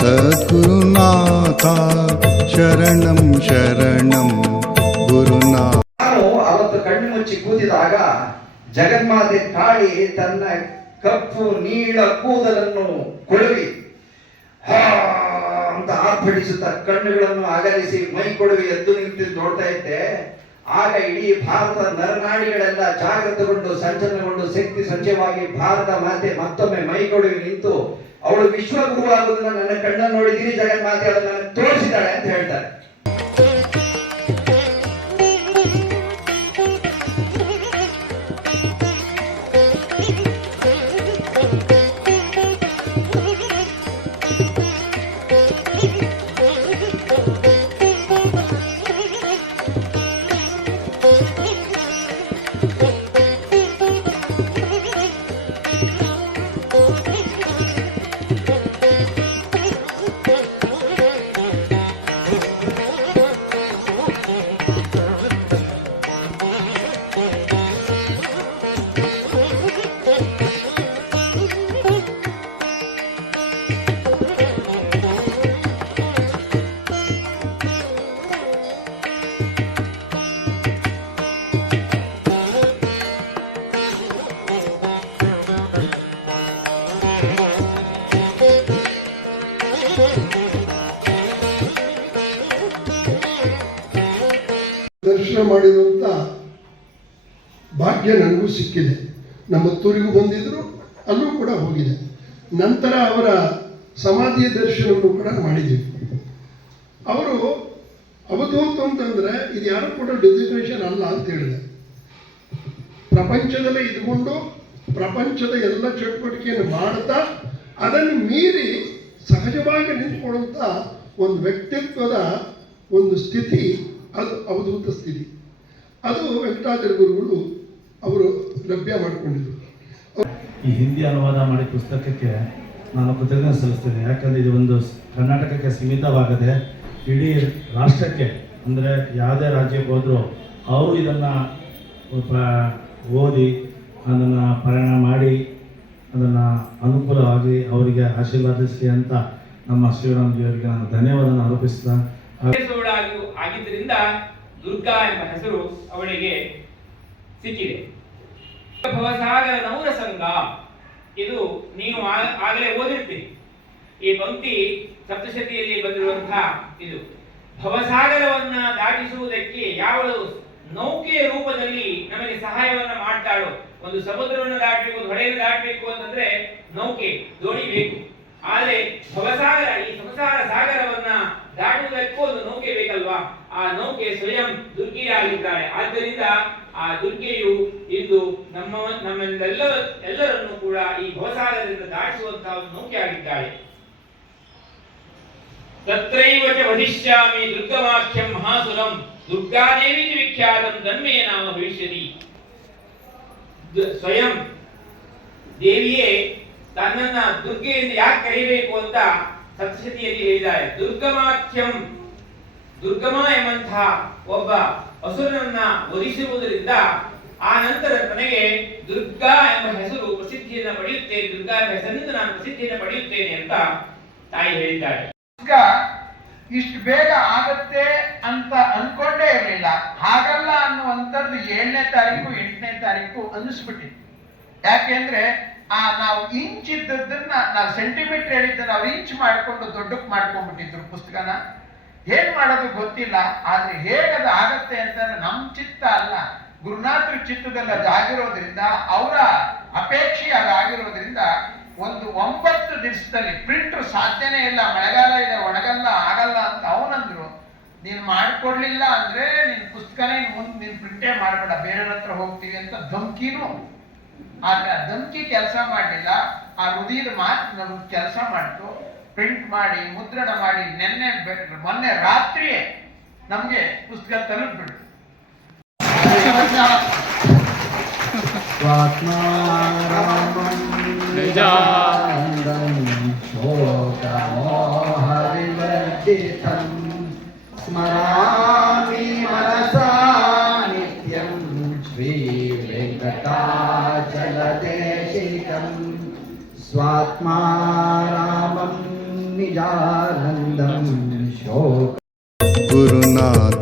ಸದ್ಗುರುನಾಥ ಶರಣಂ ಶರಣಂ ಗುರುನಾಥ. ನಾನು ಅವತ್ತು ಕಣ್ಣು ಮುಚ್ಚಿ ಕೂತಿದಾಗ ಜಗನ್ಮಾತೆ ಕಾಳಿ ತನ್ನ ಕಪ್ಪು ನೀಳ ಕೂದಲನ್ನು ಕೊಳವಿ ಅಂತ ಆರ್ಭಟಿಸುತ್ತ ಕಣ್ಣುಗಳನ್ನು ಅಗಲಿಸಿ ಮೈ ಕೊಡವಿ ಎದ್ದು ನಿಂತು ನೋಡ್ತಾ ಇದ್ದೆ. ಆಗ ಇಡೀ ಭಾರತ ನರನಾಡಿಗಳೆಲ್ಲ ಜಾಗೃತಗೊಂಡು ಸಂಚಲನಗೊಂಡು ಶಕ್ತಿ ಸಂಚಯವಾಗಿ ಭಾರತ ಮಾತೆ ಮತ್ತೊಮ್ಮೆ ಮೈ ಕೊಡವಿ ನಿಂತು ಅವಳು ವಿಶ್ವಗುರುವಾಗುವುದನ್ನು ನನ್ನ ಕಣ್ಣನ್ನು ನೋಡಿದ್ದೀನಿ, ಜಗನ್ಮಾತೆ ಅದನ್ನು ನನಗೆ ತೋರಿಸಿದ್ದಾಳೆ ಅಂತ ಹೇಳ್ತಾರೆ. ದರ್ಶನ ಮಾಡಿರುವಂಥ ಭಾಗ್ಯ ನನಗೂ ಸಿಕ್ಕಿದೆ. ನಮ್ಮ ಮತ್ತೂರಿಗೂ ಬಂದಿದ್ದರು, ಅಲ್ಲೂ ಕೂಡ ಹೋಗಿದೆ. ನಂತರ ಅವರ ಸಮಾಧಿಯ ದರ್ಶನವನ್ನು ಕೂಡ ಮಾಡಿದ್ದೀವಿ. ಅವರು ಅವಧೂತು ಅಂತಂದರೆ ಇದು ಯಾರು ಕೂಡ ಡೆಸಿಗ್ನೇಷನ್ ಅಲ್ಲ ಅಂತ ಹೇಳಿದೆ. ಪ್ರಪಂಚದಲ್ಲೇ ಇದ್ಕೊಂಡು ಪ್ರಪಂಚದ ಎಲ್ಲ ಚಟುವಟಿಕೆಯನ್ನು ಮಾಡ್ತಾ ಅದನ್ನು ಮೀರಿ ಸಹಜವಾಗಿ ನಿಂತ್ಕೊಳ್ಳುವಂಥ ಒಂದು ವ್ಯಕ್ತಿತ್ವದ ಒಂದು ಸ್ಥಿತಿ, ಅದು ಅವಧೂತ ಸ್ಥಿತಿ. ಅದು ವೆಂಕಟಾಚಲ ಗುರುಗಳು ಅವರು ಲಭ್ಯ ಮಾಡಿಕೊಂಡಿದ್ರು. ಈ ಹಿಂದಿ ಅನುವಾದ ಮಾಡಿ ಪುಸ್ತಕಕ್ಕೆ ನಾನು ಕೃತಜ್ಞತೆ ಸಲ್ಲಿಸ್ತೇನೆ. ಯಾಕಂದರೆ ಇದು ಒಂದು ಕರ್ನಾಟಕಕ್ಕೆ ಸೀಮಿತವಾಗದೆ ಇಡೀ ರಾಷ್ಟ್ರಕ್ಕೆ, ಅಂದರೆ ಯಾವುದೇ ರಾಜ್ಯಕ್ಕೆ ಹೋದರೂ ಅವರು ಇದನ್ನು ಓದಿ ಅದನ್ನು ಪರಿಣಾಮ ಮಾಡಿ ಅದನ್ನು ಅನುಕೂಲವಾಗಿ ಅವರಿಗೆ ಆಶೀರ್ವಾದಿಸಲಿ ಅಂತ ನಮ್ಮ ಶ್ರೀರಾಮಜಿಯವರಿಗೆ ನಾನು ಧನ್ಯವಾದನ ಆರೋಪಿಸ್ತಾ ಆಗಿದ್ದರಿಂದ ದುರ್ಗಾ ಎಂಬ ಹೆಸರು ಅವಳಿಗೆ ಸಿಕ್ಕಿದೆ. ಭವಸಾಗರ ನೌರ ಸಂಘ, ಇದು ನೀವು ಆಗಲೇ ಓದಿರ್ತೀರಿ. ಈ ಪಂಕ್ತಿ ಸಪ್ತಶತಿಯಲ್ಲಿ ಬಂದಿರುವಂತಹ ಇದು ಭವಸಾಗರವನ್ನ ದಾಟಿಸುವುದಕ್ಕೆ ಯಾವಳು ನೌಕೆಯ ರೂಪದಲ್ಲಿ ನಮಗೆ ಸಹಾಯವನ್ನ ಮಾಡ್ತಾಳೋ. ಒಂದು ಸಮುದ್ರವನ್ನು ದಾಟಬೇಕು, ಒಂದು ಹೊಳೆಯನ್ನು ದಾಟಬೇಕು ಅಂತಂದ್ರೆ ನೌಕೆ, ದೋಣಿ ಬೇಕು. ಆದರೆ ಭವಸಾಗರ, ಈ ಸಂಸಾರ ಸಾಗರವನ್ನ ದಾಟುವುದಕ್ಕೂ ಒಂದು ನೌಕೆ ಬೇಕಲ್ವಾ? ಆ ನೌಕೆ ಸ್ವಯಂ ದುರ್ಗಿಯಾಗಿದ್ದಾಳೆ. ಆದ್ದರಿಂದ ಆ ದುರ್ಗೆಯು ಇಂದು ಎಲ್ಲರನ್ನು ಕೂಡ ಈ ಭವಸಾಗರದಿಂದ ದಾಟಿಸುವಂತಹ ಒಂದು ನೌಕೆ ಆಗಿದ್ದಾಳೆ. ತತ್ರೈವ ಚ ವಧಿಷ್ಯಾಮಿ ದುರ್ಗಮಾಖ್ಯಂ ಮಹಾಸುರಂ ದುರ್ಗಾದೇವಿ ವಿಖ್ಯಾತಂ ತನ್ಮೇ ನಾಮ ಭವಿಷ್ಯತಿ. ಸ್ವಯಂ ದೇವಿಯೇ ತನ್ನನ್ನ ದುರ್ಗೆಯಿಂದ ಯಾಕೆ ಕರೀಬೇಕು ಅಂತ ಸಪ್ತಶತಿಯಲ್ಲಿ ಹೇಳಿದ್ದಾರೆ. ದುರ್ಗಮಾಖ್ಯಂ, ದುರ್ಗಮ ಎಂಬಂತಹ ಒಬ್ಬ ಅಸುರನನ್ನ ವಧಿಸುವುದರಿಂದ ಆ ನಂತರ ನನಗೆ ದುರ್ಗಾ ಎಂಬ ಹೆಸರು ಪ್ರಸಿದ್ಧಿಯನ್ನು ಪಡೆಯುತ್ತೇನೆ, ದುರ್ಗಾ ಎಂಬ ಹೆಸರಿನಿಂದ ನಾನು ಪ್ರಸಿದ್ಧಿಯನ್ನು ಪಡೆಯುತ್ತೇನೆ ಅಂತ ತಾಯಿ ಹೇಳಿದ್ದಾರೆ. ಇಷ್ಟು ಬೇಗ ಆಗತ್ತೆ ಅಂತ ಅನ್ಕೊಂಡೇ ಇರಲಿಲ್ಲ. ಹಾಗಲ್ಲ ಅನ್ನುವಂಥದ್ದು 7ನೇ ತಾರೀಕು 8ನೇ ತಾರೀಕು ಅನ್ನಿಸ್ಬಿಟ್ಟಿತ್ತು. ಯಾಕೆಂದ್ರೆ ನಾವು ಇಂಚ್ ಇದ್ದದನ್ನ, ನಾವು ಸೆಂಟಿಮೀಟರ್ ಹೇಳಿದ್ದನ್ನ ಅವ್ರು ಇಂಚ್ ಮಾಡಿಕೊಂಡು ದೊಡ್ಡಕ್ಕೆ ಮಾಡ್ಕೊಂಡ್ಬಿಟ್ಟಿದ್ರು ಪುಸ್ತಕನ. ಏನ್ ಮಾಡೋದು ಗೊತ್ತಿಲ್ಲ. ಆದ್ರೆ ಹೇಗದು ಆಗತ್ತೆ ಅಂತಂದ್ರೆ ನಮ್ಮ ಚಿತ್ತ ಅಲ್ಲ, ಗುರುನಾಥರ ಚಿತ್ತದಲ್ಲಿ ಅದಾಗಿರೋದ್ರಿಂದ, ಅವರ ಅಪೇಕ್ಷೆ ಅದಾಗಿರೋದ್ರಿಂದ ಒಂದು 9 ದಿವಸದಲ್ಲಿ ಪ್ರಿಂಟರ್ ಸಾಧ್ಯನೇ ಇಲ್ಲ. ಮಳೆಗಾಲ ಇದೆ, ಒಣಗಲ್ಲ, ಆಗಲ್ಲ ಅಂತ ಅವನಂದ್ರು. ನೀನು ಮಾಡ್ಕೊಡ್ಲಿಲ್ಲ ಅಂದ್ರೆ ನಿನ್ ಪುಸ್ತಕನೇ ಮುಂದೆ ನೀನ್ ಪ್ರಿಂಟೇ ಮಾಡಬೇಡ, ಬೇರೆಯವ್ರ ಹತ್ರ ಹೋಗ್ತೀವಿ ಅಂತ ಧಮ್ಕಿನೂ. ಆದ್ರೆ ಆ ಧಮ್ಕಿ ಕೆಲಸ ಮಾಡಲಿಲ್ಲ. ಆ ಹೃದಯದ ಮಾತು ನಮ್ಗೆ ಕೆಲಸ ಮಾಡ್ತು. ಪ್ರಿಂಟ್ ಮಾಡಿ ಮುದ್ರಣ ಮಾಡಿ ಮೊನ್ನೆ ರಾತ್ರಿಯೇ ನಮ್ಗೆ ಪುಸ್ತಕ ತಲುಪಿಬಿಟ್ಟು ಸ್ಮರಾಮಿ ಮನಸಾ ನಿತ್ಯಂ ಶ್ರೀ ವೆಂಕಟಾಚಲದೇಶಿಕಂ ಸ್ವಾತ್ಮಾರಾಮಂ निजानन्दं शोक गुरुनाथ